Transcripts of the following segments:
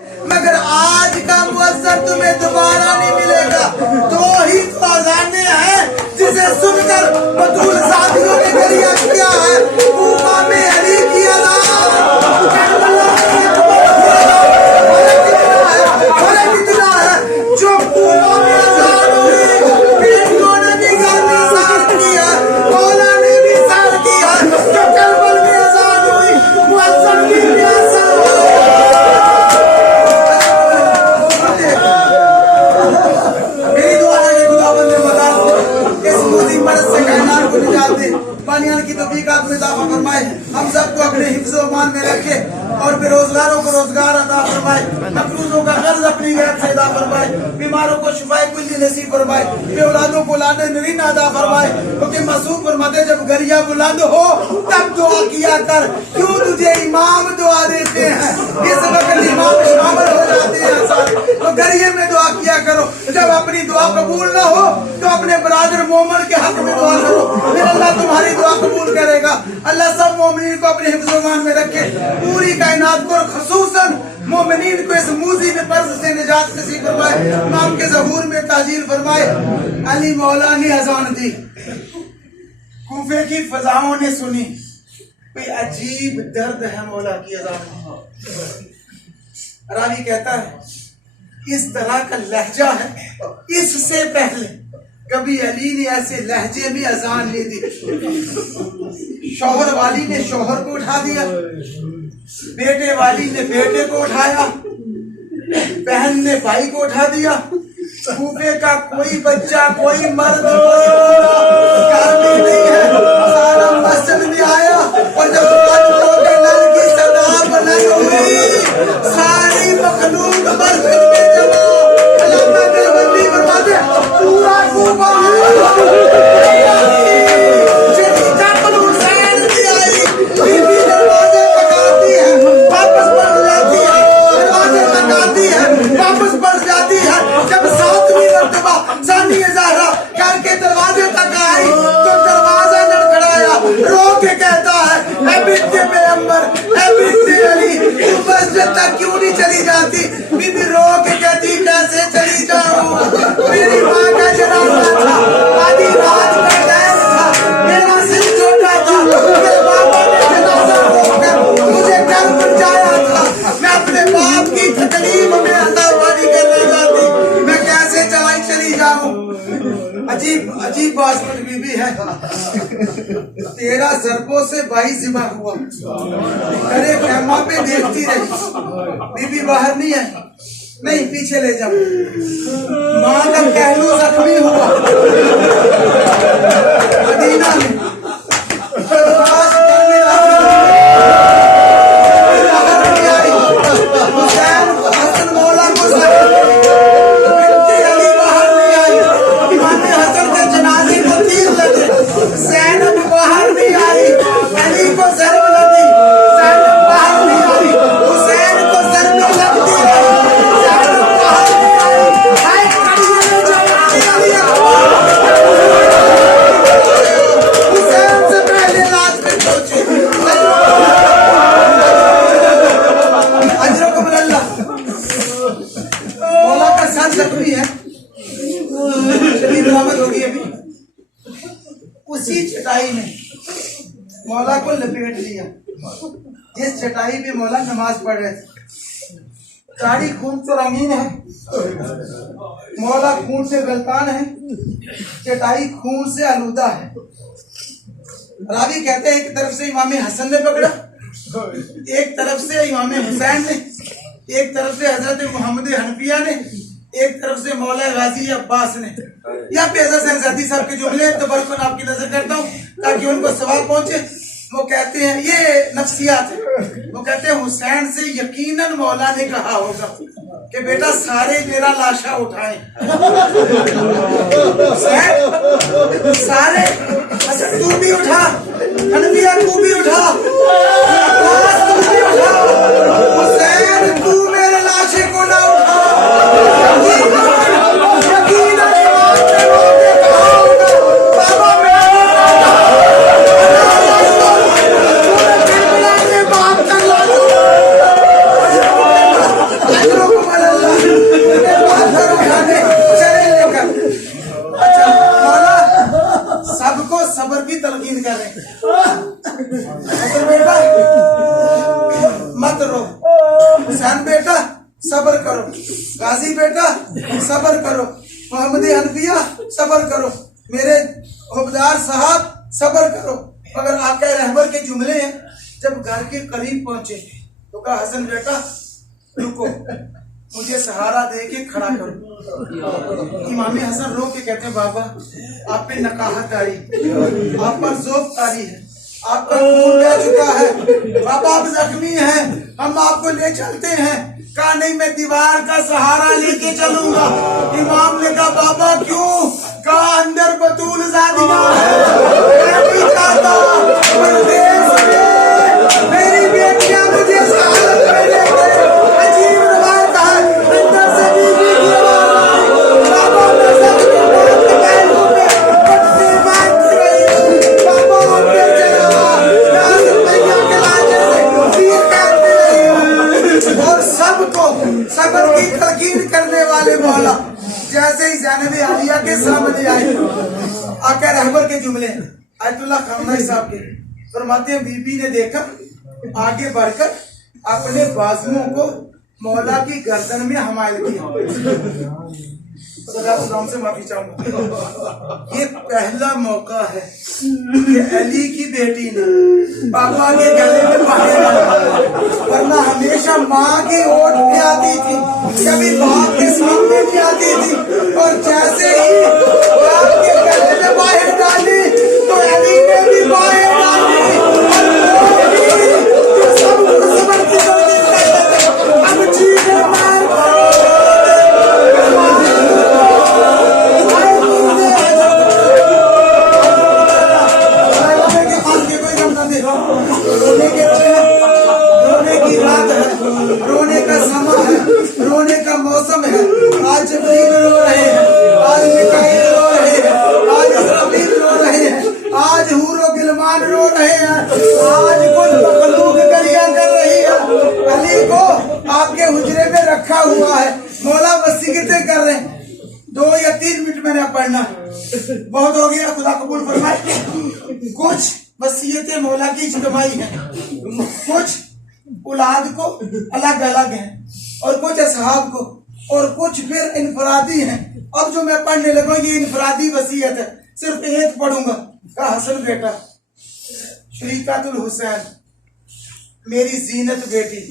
मगर आज का मुअज्जन तुम्हें दोबारा नहीं मिलेगा। दो ही तो अज़ानें हैं जिसे सुनकर बतूल साथियों ने गरिया किया है। कूफा में अली की अज़ान, कितना है जो कूफा में अज़ान हुई, बेटियों ने भी घर में सार किया, मौला ने भी सार किया। जो करबल में अज़ान हुई, मुअज्जन की प्यासा की तौफीक़ात में इज़ाफ़ा फरमाए। हम सबको अपने हिफ्ज़ व ईमान में रखे और बेरोजगारों को रोजगार अता फरमाए। मकरूजों का कर्ज अपनी गैब से अदा फरमाए। बीमारों को शिफाए कुल्ली नसीब फरमाए। बेऔलादों को औलादे नरीन अदा फरमाए। क्योंकि मासूम फरमाते जब गरिया बुलंद हो तब दुआ किया कर, क्यों तुझे इमाम दुआ देते हैं। इस वक्त इमाम शामिल हो जाते हैं, तो गरिये में दुआ किया करो। जब अपनी दुआ कबूल न हो तो अपने बरादर मोमिन के हक में दुआ करो, फिर अल्लाह तुम्हारी दुआ कबूल करेगा। अल्लाह सब मोमिनीन को अपने हिफ्ज़ व ईमान में रखे, पूरी कायनात को खुसूसन मोमिनीन को इस मूजी में पर्ज से निजात नसीब फरमाए। इमाम के ज़हूर में ताजील फरमाए। अली मौला ने अज़ान दी, कूफे की फजाओं ने सुनी, कोई अजीब दर्द है मौला की अज़ान में। रावी कहता है इस तरह का लहजा है, इससे पहले कभी अली ने ऐसे लहजे में अजान नहीं दी। शौहर वाली ने शौहर को उठा दिया, बेटे वाली ने बेटे को उठाया, बहन ने भाई को उठा दिया। कूफे का कोई बच्चा, कोई मर्द, कोई घर में नहीं है, सारा मस्जिद में आया। और जब नल की सदा बुलंद हुई, सारी मखलूक मस्जिद में जमा। पूरा कूफा तक क्यों नहीं चली जाती। बीबी रो के कहती कैसे चली जाऊं, मेरी माँ का जनाजा था, आधी रात का टाइम था, मेरा सिर छोटा था, मेरे बाबा ने जनाजा रोककर मुझे घर पहुंचाया था। मैं अपने बाप की तकलीफ में अंदरवानी करने जाती, मैं कैसे चली जाऊं। अजीब अजीब बासमत बीबी है। 13 ज़रबों से 22 जिमा हुआ, अरे खेमा पे देखती रही। बीबी बाहर नहीं है, नहीं पीछे ले जाओ। माँ का पहलू जख्मी हुआ मदीना में। उसी चटाई में मौला को लपेट लिया, जिस चटाई पे मौला नमाज पढ़ रहे थे। दाढ़ी खून से रंगीन है, मौला खून से गलतान है, चटाई खून से आलूदा है। रावी कहते हैं एक तरफ से इमाम हसन ने पकड़ा, एक तरफ से इमाम हुसैन ने, एक तरफ से हजरत मोहम्मद हनफिया ने, एक तरफ से मौला गाजी अब्बास ने। यहाँ पे हज़रत सहज़ादी साहब के जुमले तबरुकन आपकी नजर करता हूँ ताकि उनको सवाब पहुंचे। वो कहते हैं ये नफ्सियात है। वो कहते हैं हुसैन से यकीनन मौला ने कहा होगा कि बेटा सारे मेरा लाशा उठाएं। सारे, अच्छा तू भी उठा, हनफिया तू भी उठा, अब्बास तू भी उठा, हुसैन तू मेरे लाशे को ना उठा। सब्र करो। गाजी बेटा सब्र करो। मोहम्मद हनफिया सब्र करो। मेरे हुबदार साहब सब्र करो। मगर आका रहबर के जुमले हैं। जब घर के करीब पहुंचे तो कहा हसन बेटा रुको, मुझे सहारा दे के खड़ा करो। इमाम हसन रो के कहते हैं बाबा आप पे नकाहत आई, आप पर ज़ोफ़ तारी है, आपका खून बह चुका है, बाबा आप जख्मी हैं, हम आपको ले चलते हैं। कहा नहीं मैं दीवार का सहारा लेके चलूंगा। इमाम ने कहा बाबा क्यों? कहा अंदर बतूल ज़ादियां हैं, मैं नहीं चाहता परदेस में मेरी बेटियां मुझे सहारा में लेके। अजीब रवायत है, अंदर से बीबी की आवाज आई, बाबा मैं जख्मी मौत के पहलू पे पट्टी बांध रही, बाबा अंदर चला मैया के लाजे से तीर काटने लगी। और सबको सब्र की तलकीन करने वाले मौला जैसे ही ज़ैनब आलिया के सामने आए, आका रहबर के जुमले आयतुल्लाह खamenei साहब के फरमाते हैं बीबी ने देखा, आगे बढ़कर अपने बाजुओं को मौला की गर्दन में हमायल किया। सलाम से माफी चाहूंगा। ये पहला मौका है कि अली की बेटी ने पापा के गले में बाहें डाला, वरना हमेशा माँ की ओट पे आती थी, कभी बाप के सामने भी आती थी। और जैसे ही बाप के गले में बाहें डाली तो अली ने भी बाहें डाली और वो भी सब सबर की गलती करते थे। अब चीखें मार रोने की रात है, रोने का समय है, रोने का मौसम है। आज जबरील रो रहे हैं, आज मिकाईल रो रहे हैं, आज इसराफील रो रहे हैं, आज हूरो गिलमान रो रहे हैं, आज कुल मखलूक गरिया कर रही है। अली को आपके हुजरे में रखा हुआ है, मौला वसीयतें कर रहे हैं। 2 या 3 मिनट मैंने पढ़ना बहुत हो गया, खुदा कबूल फरमाए। कुछ वसीयतें मौला की इज्तिमाई है, कुछ औलाद को अलग अलग है, और कुछ असहाब को, और कुछ फिर इनफरादी हैं। अब जो मैं पढ़ने लगा ये इनफरादी वसीयत है, सिर्फ एक पढ़ूंगा। कहा हसन बेटा शरीकातुल हुसैन मेरी जीनत बेटी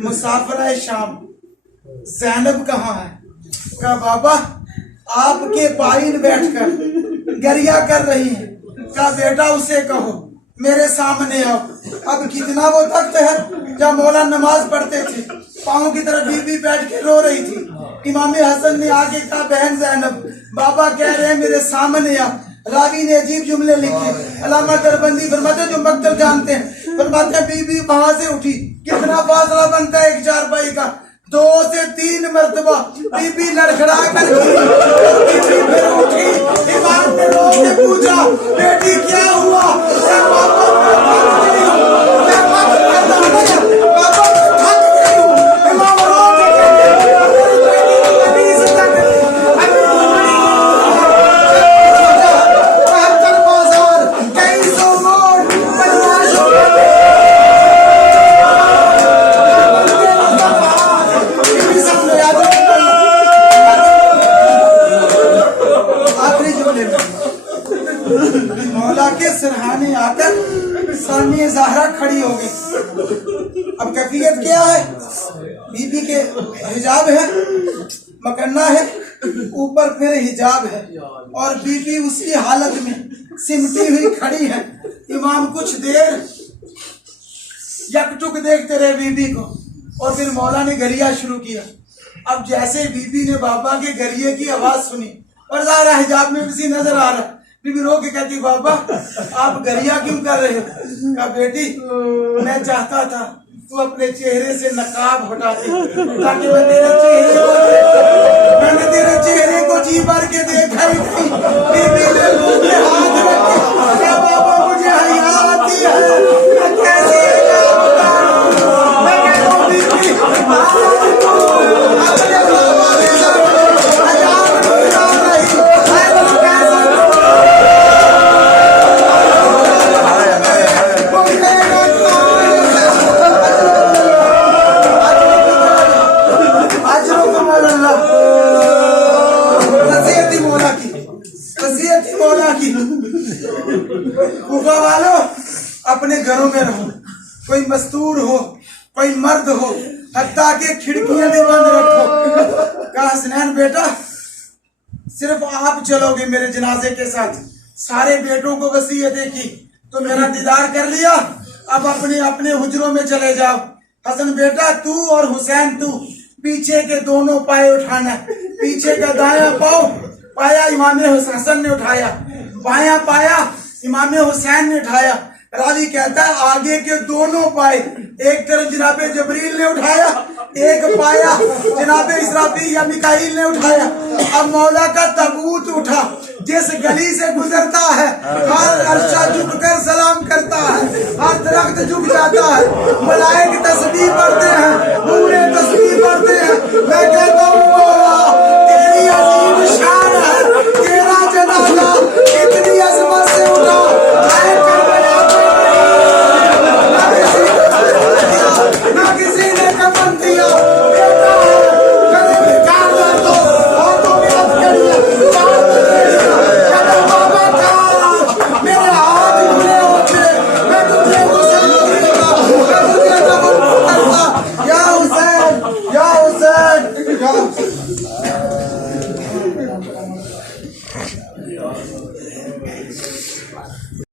मुसाफिर शाम ज़ैनब कहाँ है? कहा बाबा आपके पाइन बैठकर गरिया कर रही है। कहा बेटा उसे कहो मेरे सामने आओ। अब कितना वो तख्त है जब मौला नमाज पढ़ते थे, पाँव की तरफ बीबी बैठ के रो रही थी। इमाम हसन ने आगे कहा बहन ज़ैनब बाबा कह रहे हैं मेरे सामने आ। रावी ने अजीब जुमले लिखे, अलामा दरबंदी फरमाते जो मकतब जानते हैं, फरमाते बीबी वहां से उठी, कितना फासला बनता है एक चारपाई का, 2 से 3 मरतबा बीबी लड़खड़ा कर फिर उठी। इमाम ने रो के पूछा बेटी क्या हुआ? पापा मैं थक गई हूँ, मैं मत करना पापा मैं थक गई हूँ। इमाम रो के कहते मौला के सिरहाने आकर सामने ज़हरा खड़ी हो गई। अब कैफियत क्या है? बीबी के हिजाब है, मकन्ना है, ऊपर फिर हिजाब है, और बीबी उसी हालत में सिमटी हुई खड़ी है। इमाम कुछ देर यकटुक देखते रहे बीबी को, और फिर मौला ने गरिया शुरू किया। अब जैसे बीबी ने बाबा के गरिए की आवाज सुनी और ज़ाहिर हिजाब में किसी नजर आ रहा, बीबी रो के कहती बाबा आप गरिया क्यों कर रहे हो? कहा बेटी मैं चाहता था तू अपने चेहरे से नकाब हटाती ताकि मैं तेरे चेहरे को, मैंने तेरे चेहरे को जी भर के देखा ही नहीं। बीबी ने मुंह पे हाथ रखे, क्या बाबा मुझे हया आती है, मैं कैसे मैं कह रहा हूँ बीबी अपने बाबा के हजाम नहीं आ रही में रहूं, कोई मस्तूर हो, कोई मर्द हो, हत्ता के खिड़कियां भी बंद रखो। कहा हसनैन बेटा सिर्फ आप चलोगे मेरे जनाजे के साथ, सारे बेटों को वसीयतें की तो मेरा दीदार कर लिया, अब अपने अपने हुजरों में चले जाओ। हसन बेटा तू और हुसैन तू पीछे के दोनों पाए उठाना, पीछे का दायां पाया इमाम हसन ने उठाया, बायां पाया इमाम हुसैन ने उठाया। रावी कहता है आगे के दोनों पाए एक तरफ जनाबे जबरील ने उठाया, एक पाया जनाबे इसराफील या मिकाईल ने उठाया। अब मौला का ताबूत उठा, जिस गली से गुजरता है हर अरशा झुककर सलाम करता है, हर दरख्त झुक जाता है, मलाइक